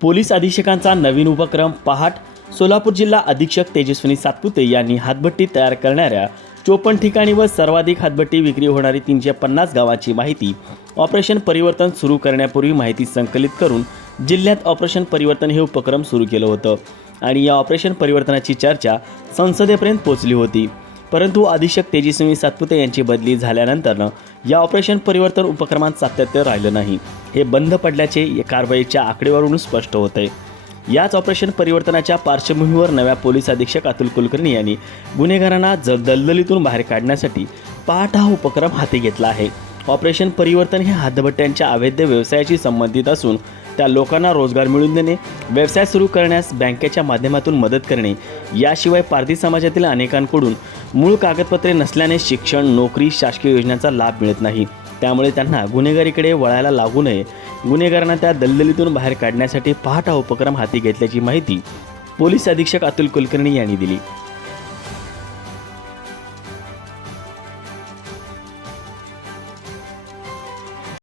Police अधीक्षकांचा नवीन उपक्रम पहाट. सोलापूर जिल्हा अधीक्षक तेजस्विनी सातपुते यांनी हातभट्टी तयार करणाऱ्या 54 ठिकाणी व सर्वाधिक हातभट्टी विक्री होणारी 350 गावांची माहिती ऑपरेशन परिवर्तन सुरू करण्यापूर्वी माहिती संकलित करून जिल्ह्यात ऑपरेशन परिवर्तन हे उपक्रम सुरू केलं होतं आणि या ऑपरेशन परिवर्तनाची चर्चा संसदेपर्यंत पोहोचली होती. परंतु अधीक्षक तेजस्विनी सातपुते यांची बदली झाल्यानंतर या ऑपरेशन परिवर्तन उपक्रमात सातत्य राहिलं नाही. हे बंद पडल्याचे कारवाईच्या आकडेवारीवरून स्पष्ट होते. याच ऑपरेशन परिवर्तनाच्या पार्श्वभूमीवर नव्या पोलीस अधीक्षक अतुल कुलकर्णी यांनी गुन्हेगारांना दलदलीतून बाहेर काढण्यासाठी पहाट हा उपक्रम हाती घेतला आहे. ऑपरेशन परिवर्तन हे हातभट्ट्यांच्या अवैध व्यवसायाशी संबंधित असून त्या लोकांना रोजगार मिळवून देणे, व्यवसाय सुरू करण्यास बँकेच्या माध्यमातून मदत करणे, याशिवाय पारधी समाजातील अनेकांकडून मूळ कागदपत्रे नसल्याने शिक्षण, नोकरी, शासकीय योजनांचा लाभ मिळत नाही. त्यामुळे त्यांना गुन्हेगारीकडे वळायला लागू नये, गुन्हेगारांना त्या दलदलीतून बाहेर काढण्यासाठी पहाट हा उपक्रम हाती घेतल्याची माहिती पोलीस अधीक्षक अतुल कुलकर्णी यांनी दिली.